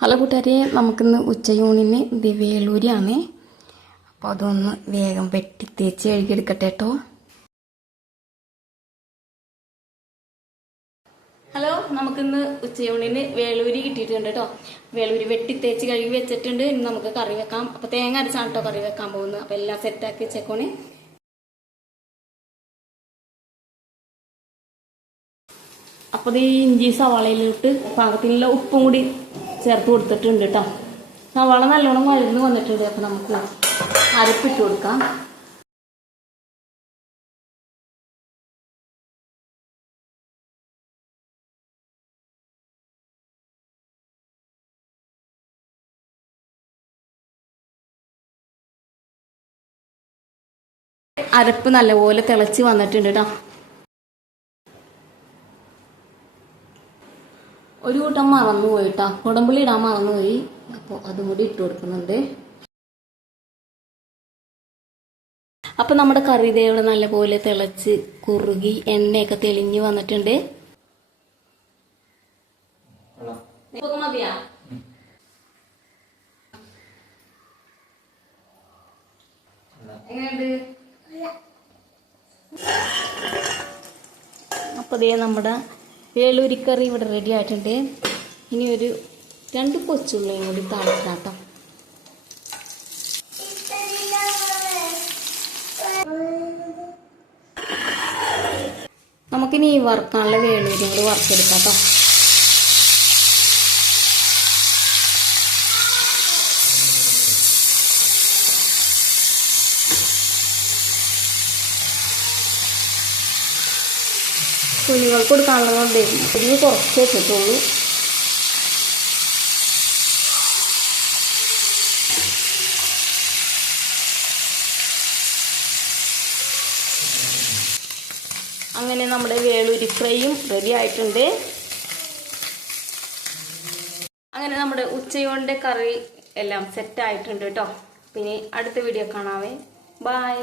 Hello കൂട്ടുകാരെ, നമുക്കിന്ന് ഉച്ചയൂണിന് വേളൂരിയാണ്. അപ്പോൾ അതൊന്ന് വേഗം വെട്ടി തേച്ച് കഴുകിയെടുക്കട്ടെ കേട്ടോ. ഹലോ, നമുക്കിന്ന് ഉച്ചയൂണിന് വേളൂരി കിട്ടിയിട്ടുണ്ട് കേട്ടോ. വേളൂരി വെട്ടി തേച്ച് കഴുകി വെച്ചിട്ടുണ്ട്. ഇനി നമുക്ക് കറി വെക്കാം. അപ്പോൾ തേങ്ങ അരച്ചാണ് കേട്ടോ കറി വെക്കാൻ പോകുന്നത്. അപ്പോൾ എല്ലാം സെറ്റാക്കി വെച്ചേക്കോണേ. അപ്പോൾ ഈ ഇഞ്ചി സവാളയിലിട്ട് പാകത്തിനുള്ള ഉപ്പും കൂടി ചേർത്ത് കൊടുത്തിട്ടുണ്ട് കേട്ടോ. സവാള നല്ലോണം വഴന്ന് വന്നിട്ടുണ്ട്. അപ്പോൾ നമുക്ക് അരപ്പിട്ട് കൊടുക്കാം. അരപ്പ് നല്ലപോലെ തിളച്ച് വന്നിട്ടുണ്ട് കേട്ടോ. ഒരു കൂട്ടം മറന്നുപോയി കേട്ടോ, കുടമ്പുളി ഇടാൻ മറന്നുപോയി. അപ്പോൾ അതും കൂടി ഇട്ട് കൊടുക്കുന്നുണ്ട്. അപ്പം നമ്മുടെ കറി ഇതേവിടെ നല്ലപോലെ തിളച്ച് കുറുകി എണ്ണയൊക്കെ തെളിഞ്ഞ് വന്നിട്ടുണ്ട്. മതിയാ? എങ്ങനെയുണ്ട്? അപ്പോൾ ദേ നമ്മുടെ വേളൂരിക്കറി ഇവിടെ റെഡി ആയിട്ടുണ്ട്. ഇനി ഒരു 2 കൊച്ചുള്ളിയും കൂടി താഴ്ത്താട്ടോ. നമുക്കിനി വറുക്കാനുള്ള വേളൂരിയും കൂടി വറുത്തെടുക്കാം കേട്ടോ. കുഞ്ഞുങ്ങൾക്ക് കൊടുക്കാനുള്ളതുകൊണ്ട് ഇതിന് കുറച്ച് വെച്ചിട്ടുള്ളൂ. അങ്ങനെ നമ്മുടെ വേളൂരി ഫ്രൈയും റെഡി ആയിട്ടുണ്ട്. അങ്ങനെ നമ്മുടെ ഉച്ചയൂണിൻ്റെ കറി എല്ലാം സെറ്റ് ആയിട്ടുണ്ട് കേട്ടോ. പിന്നെ അടുത്ത വീഡിയോ കാണാവേ. ബൈ.